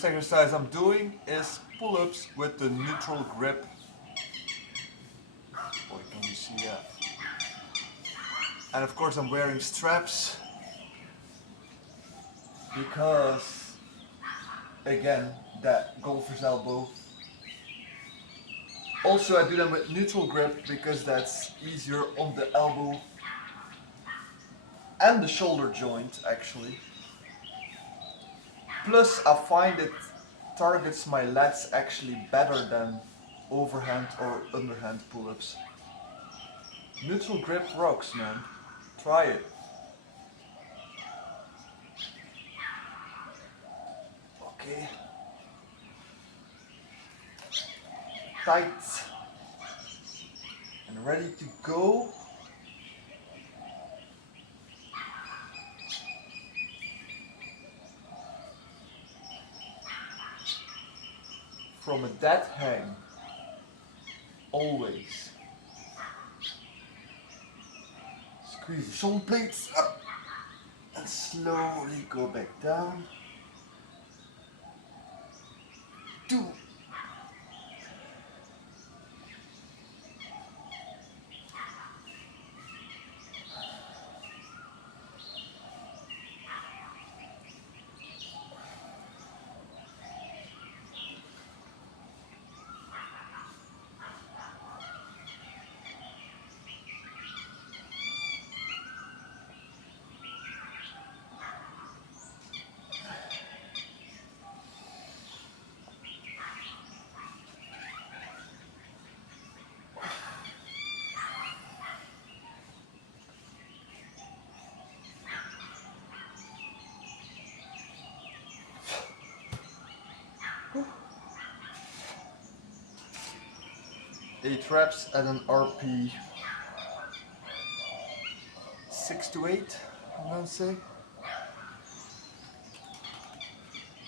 First exercise I'm doing is pull-ups with the neutral grip. Boy, can you see that? And of course I'm wearing straps because, again, that golfer's elbow. Also I do them with neutral grip because that's easier on the elbow and the shoulder joint actually. Plus I find it targets my lats actually better than overhand or underhand pull-ups. Neutral grip rocks, man. Try it. Okay. Tight. And ready to go. From a dead hang. Always. Squeeze the shoulder blades up. And slowly go back down. 2. Eight reps at an RP 6 to 8, I'm gonna say.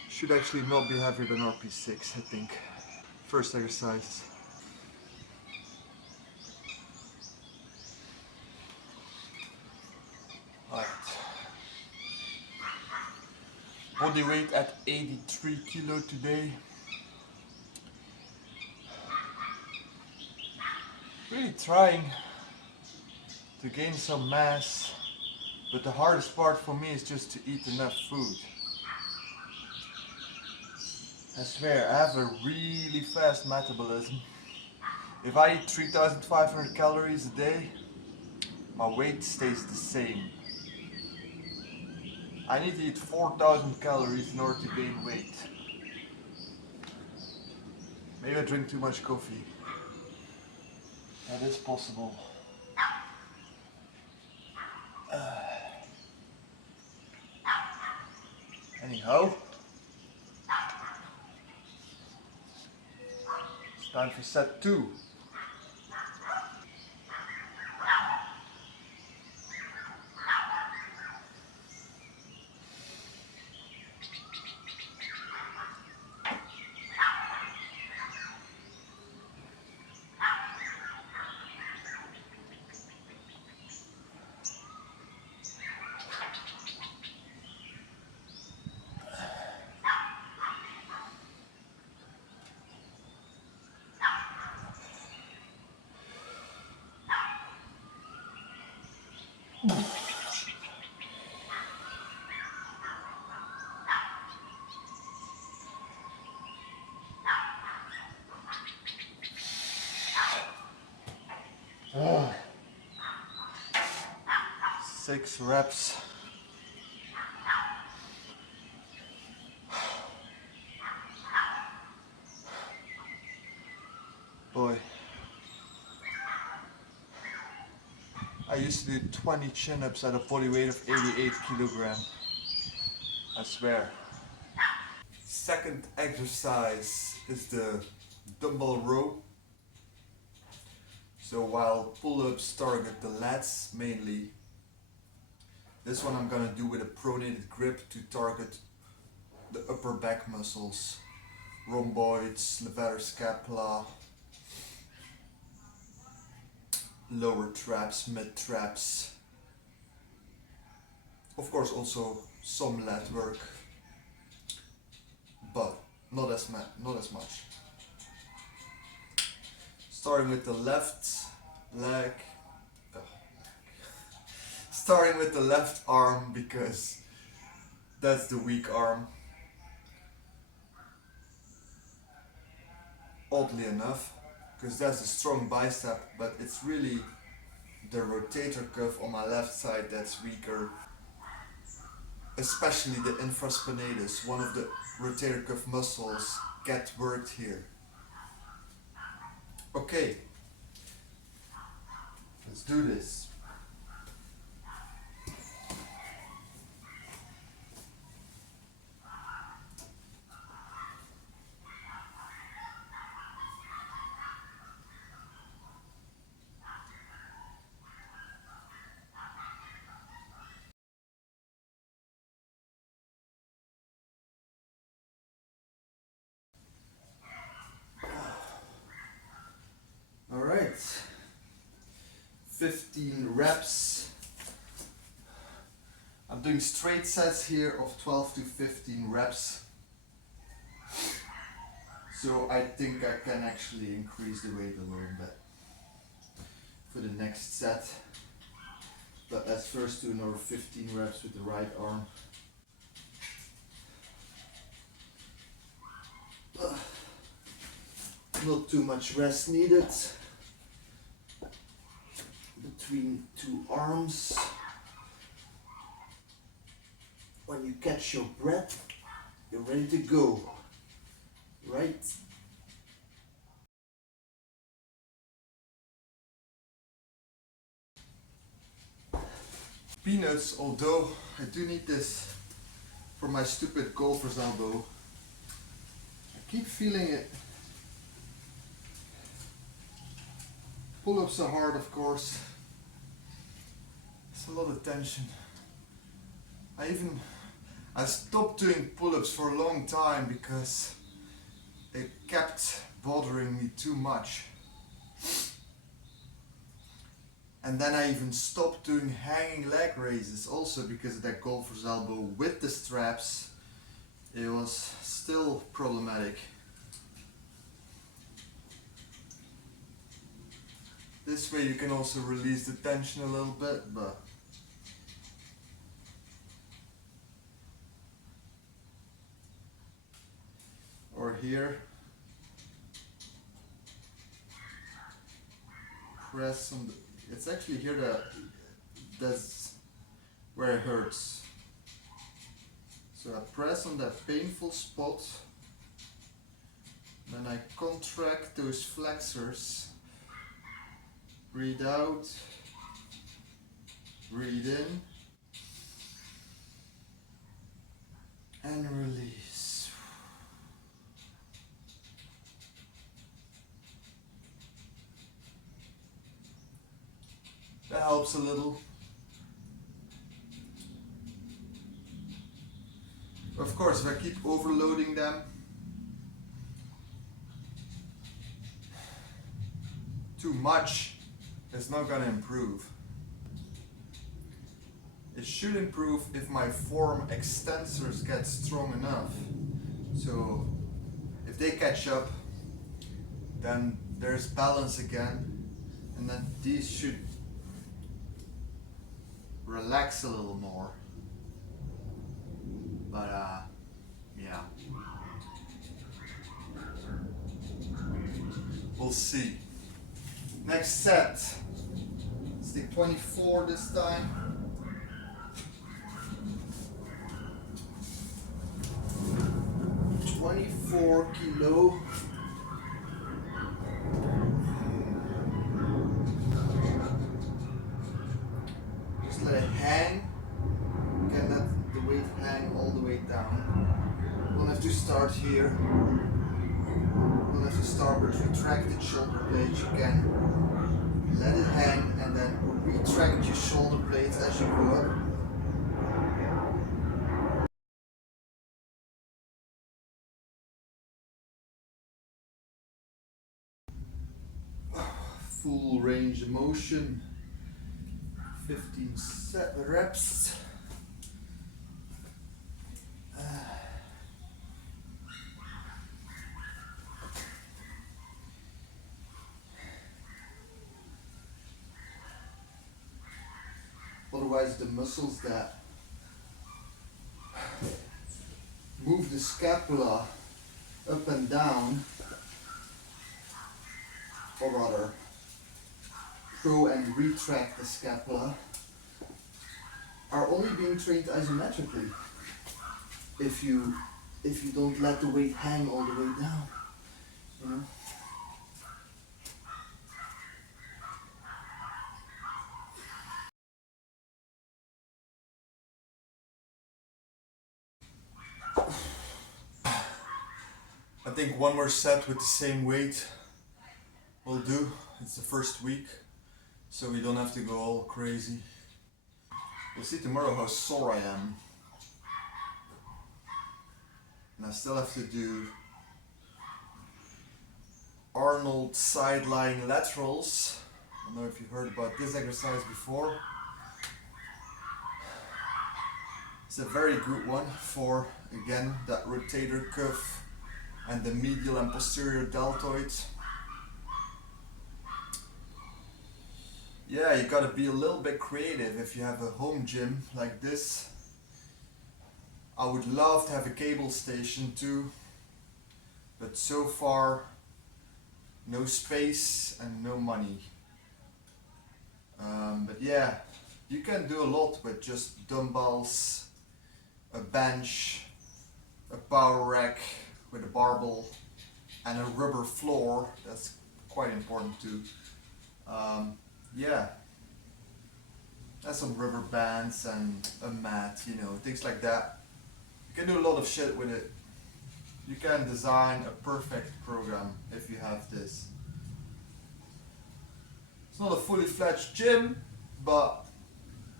Should actually not be heavier than RP 6, I think. First exercise. Alright. Body weight at 83 kilo today. Really trying to gain some mass, but the hardest part for me is just to eat enough food. I swear, I have a really fast metabolism. If I eat 3,500 calories a day, my weight stays the same. I need to eat 4,000 calories in order to gain weight. Maybe I drink too much coffee. That is possible. Anyhow, it's time for set 2. Oh. 6 reps. Boy, I used to do 20 chin-ups at a body weight of 88 kilograms. I swear. Second exercise is the dumbbell row. So while pull-ups target the lats mainly, this one I'm gonna do with a pronated grip to target the upper back muscles, rhomboids, levator scapula, lower traps, mid traps. Of course also some lat work, but not as much. Starting with the left leg, starting with the left arm because that's the weak arm. Oddly enough, because that's a strong bicep, but it's really the rotator cuff on my left side that's weaker. Especially the infraspinatus, one of the rotator cuff muscles, get worked here. Okay, let's do this. Alright, 15 reps. I'm doing straight sets here of 12 to 15 reps. So I think I can actually increase the weight a little bit for the next set. But let's first do another 15 reps with the right arm. Not too much rest needed between two arms. When you catch your breath, you're ready to go, right? Peanuts, although I do need this for my stupid golfer's elbow. I keep feeling it. Pull-ups are hard, of course. It's a lot of tension. I stopped doing pull-ups for a long time because it kept bothering me too much. And then I even stopped doing hanging leg raises also because of that golfer's elbow with the straps. It was still problematic. This way you can also release the tension a little bit, but or here, press on the, it's actually here that's where it hurts. So I press on that painful spot, then I contract those flexors, breathe out, breathe in, and release. That helps a little. Of course, if I keep overloading them, too much, it's not gonna improve. It should improve if my forearm extensors get strong enough. So if they catch up, then there's balance again, and then these should relax a little more. But yeah, we'll see. Next set, let's take 24 this time. 24 kilo. Just let it hang. Can let the weight hang all the way down. You don't have to start here. You don't have to start with retracted shoulder blades. You can let it hang and then retract your shoulder blades as you go up. Full range of motion, 15 reps. Otherwise, the muscles that move the scapula up and down, or rather, pro and retract the scapula, are only being trained isometrically. If you don't let the weight hang all the way down, you know. I think one more set with the same weight will do. It's the first week, so we don't have to go all crazy. We'll see tomorrow how sore I am. And I still have to do Arnold side lying laterals. I don't know if you've heard about this exercise before. It's a very good one for, again, that rotator cuff and the medial and posterior deltoid. Yeah, you gotta be a little bit creative if you have a home gym like this. I would love to have a cable station too, but so far no space and no money. But yeah, you can do a lot with just dumbbells, a bench, a power rack with a barbell, and a rubber floor. That's quite important too. Yeah, and some rubber bands and a mat, you know, things like that. You can do a lot of shit with it. You can design a perfect program if you have this. It's not a fully fledged gym, but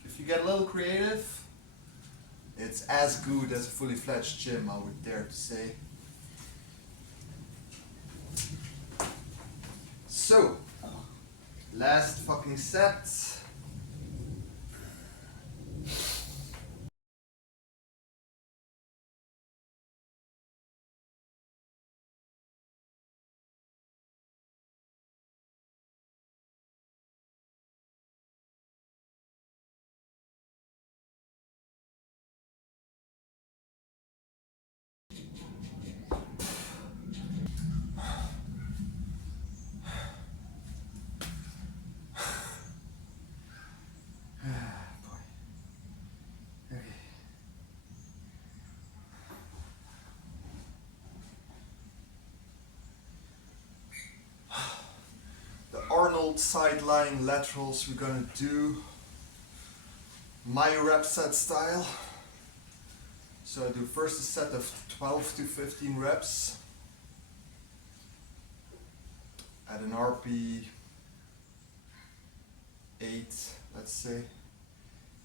if you get a little creative, it's as good as a fully fledged gym, I would dare to say. So, last fucking set. Arnold side lying laterals we're gonna do my rep set style. So I do first a set of 12 to 15 reps at an RP 8, let's say,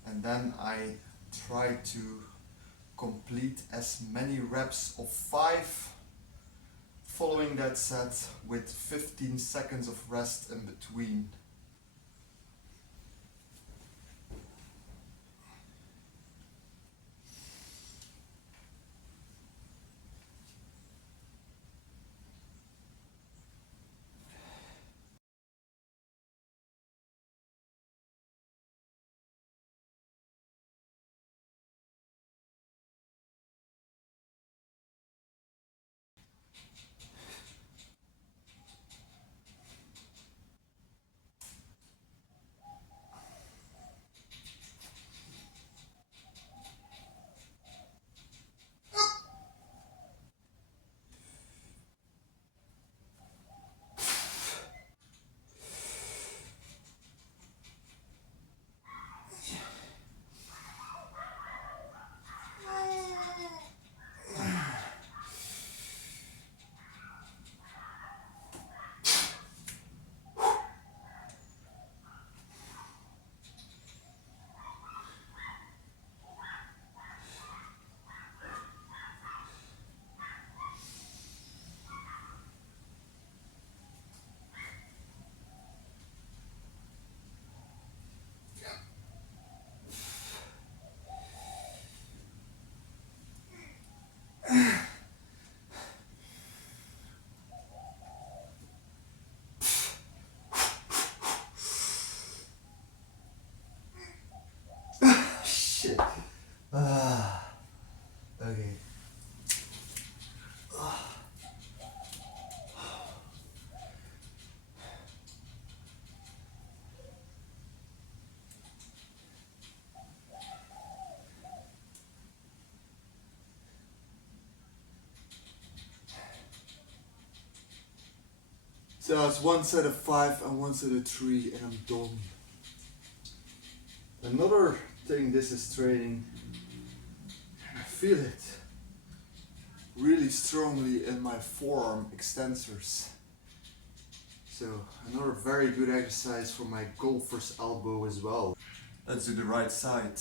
and then I try to complete as many reps of 5 following that set with 15 seconds of rest in between. Okay. So it's one set of 5 and one set of 3 and I'm done. Another thing this is training, I feel it really strongly in my forearm extensors. So another very good exercise for my golfer's elbow as well. Let's do the right side.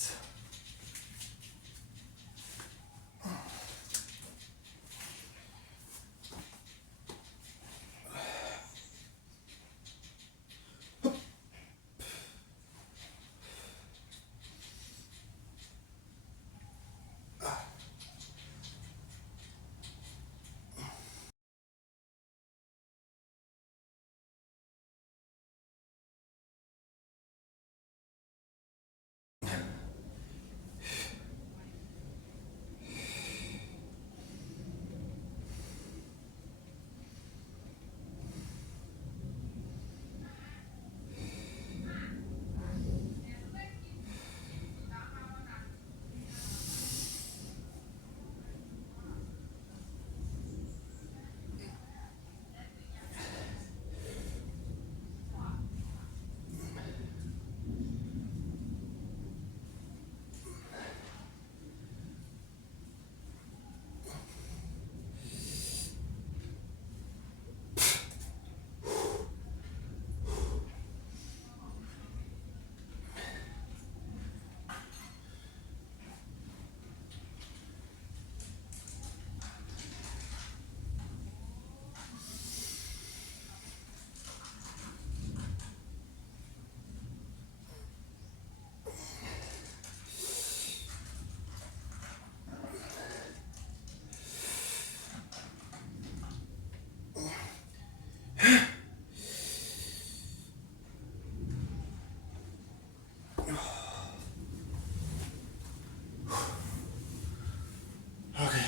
Okay.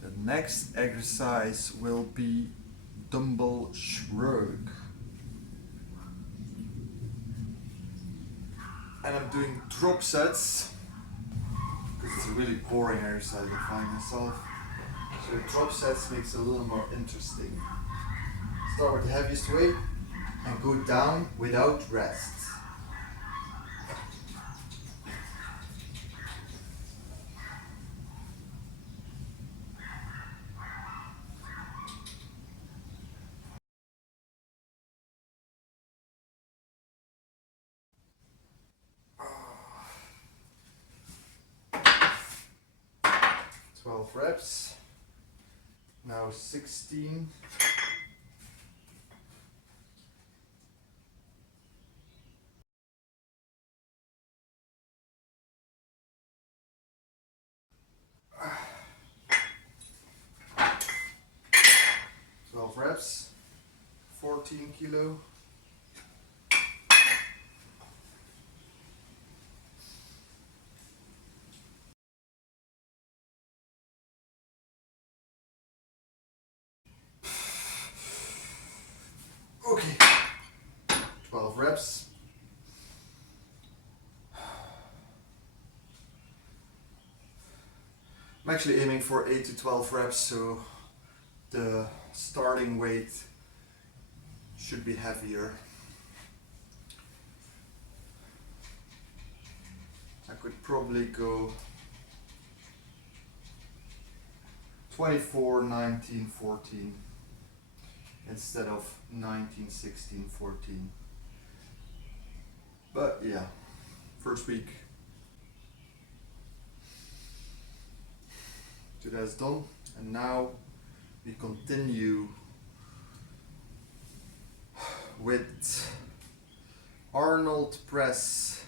The next exercise will be dumbbell shrug. And I'm doing drop sets because it's a really boring exercise I find myself. So drop sets makes it a little more interesting. Start with the heaviest weight and go down without rest. Twelve reps. Now 16. Reps, 14 kilo. Okay, 12 reps. I'm actually aiming for 8 to 12 reps, so the starting weight should be heavier. I could probably go 24, 19, 14 instead of 19, 16, 14. But yeah, first week. So that's done, and now we continue with Arnold press.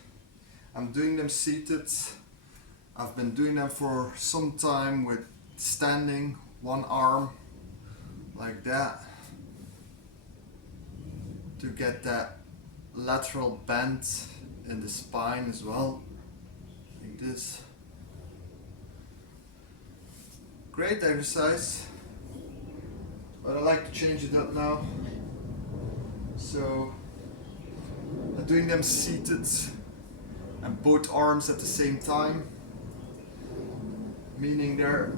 I'm doing them seated. I've been doing them for some time with standing, one arm like that to get that lateral bend in the spine as well, like this. Great exercise, but I like to change it up now. So I'm doing them seated and both arms at the same time, meaning they're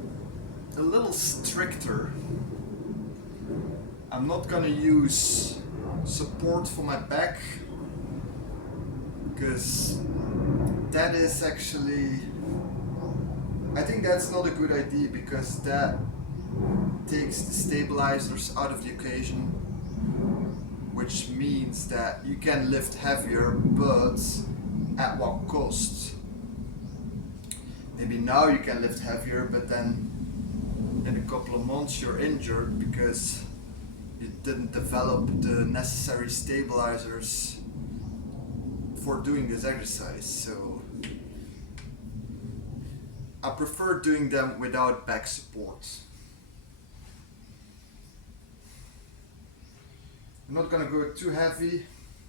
a little stricter. I'm not gonna use support for my back because that is actually, I think that's not a good idea because that takes the stabilizers out of the equation, which means that you can lift heavier, but at what cost? Maybe now you can lift heavier, but then in a couple of months you're injured because you didn't develop the necessary stabilizers for doing this exercise. So I prefer doing them without back support. I'm not gonna go too heavy.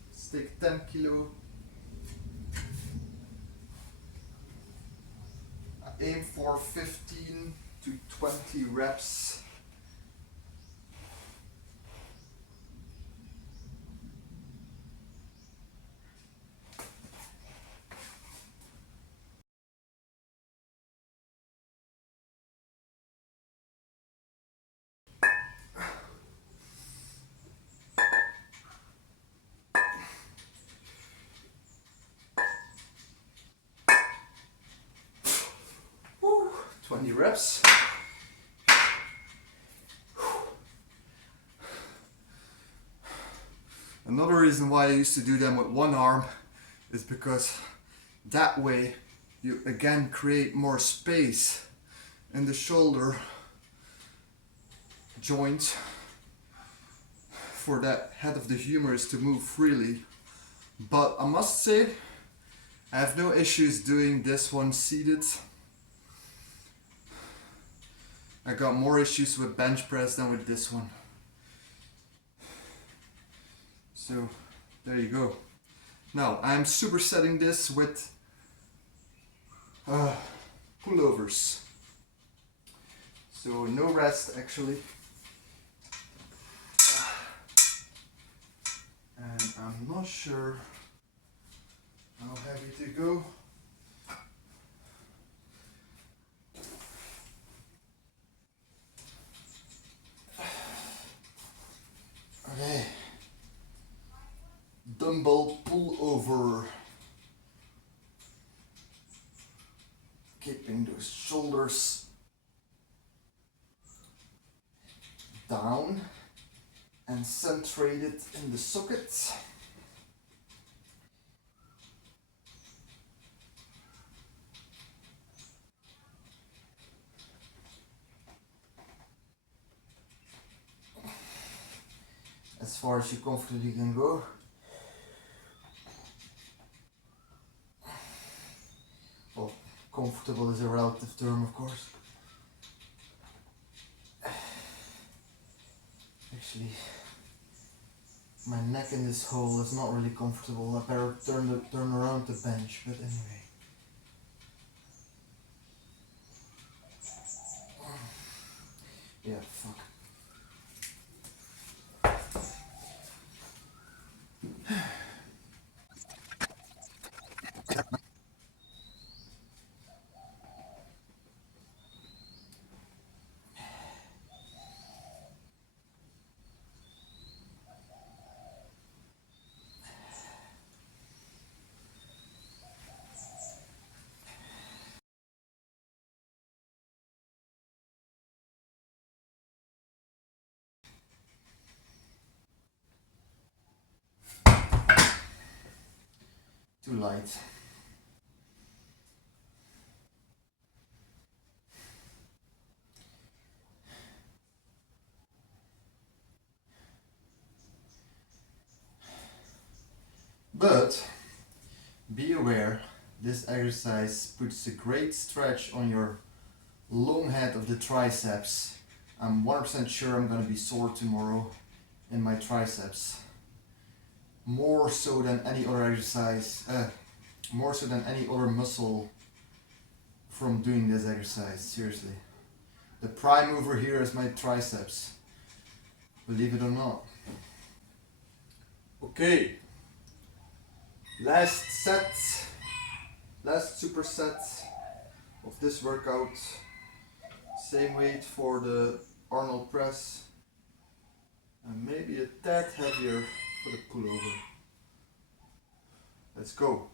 Let's take 10 kilo. I aim for 15 to 20 reps. Woo, 20 reps. Another reason why I used to do them with one arm is because that way you again create more space in the shoulder joint for that head of the humerus to move freely. But I must say, I have no issues doing this one seated. I got more issues with bench press than with this one. So there you go. Now I'm supersetting this with pullovers. So no rest actually. And I'm not sure how heavy to go. Okay. Dumbbell pullover. Keeping those shoulders down and centrated in the socket. As far as you comfortably can go. Well, comfortable is a relative term, of course. Actually, my neck in this hole is not really comfortable. I better turn around the bench, but anyway. Yeah, fuck. Too light. But be aware, this exercise puts a great stretch on your long head of the triceps. I'm 100% sure I'm gonna be sore tomorrow in my triceps. More so than any other exercise, more so than any other muscle from doing this exercise, seriously. The prime mover here is my triceps, believe it or not. Okay, last superset of this workout. Same weight for the Arnold press and maybe a tad heavier for the pullover. Let's go.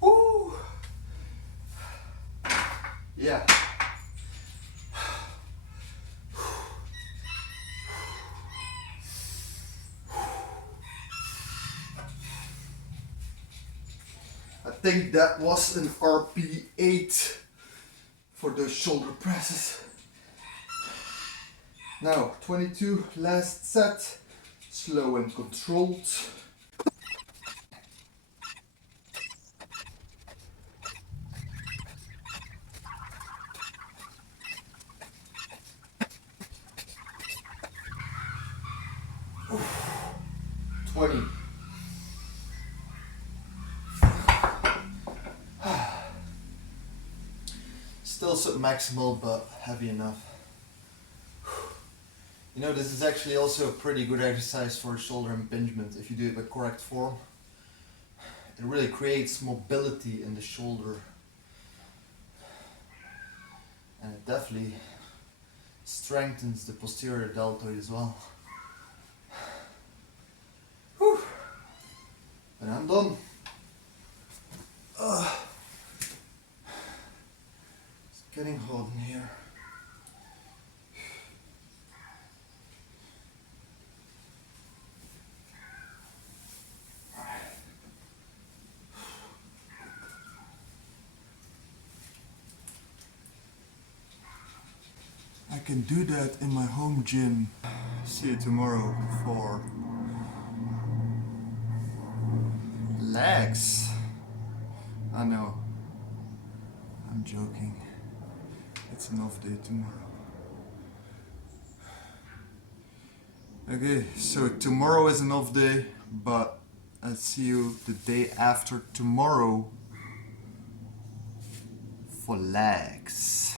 Woo! Yeah. I think that was an RP8 for the shoulder presses. Now 22, last set, slow and controlled. Oof. 20. Still submaximal, but heavy enough. You know, this is actually also a pretty good exercise for shoulder impingement if you do it with correct form. It really creates mobility in the shoulder. And it definitely strengthens the posterior deltoid as well. Whew. And I'm done. It's getting hot in here. I can do that in my home gym. See you tomorrow for legs. I know, I'm joking. It's an off day tomorrow. Okay, so tomorrow is an off day, but I'll see you the day after tomorrow for legs.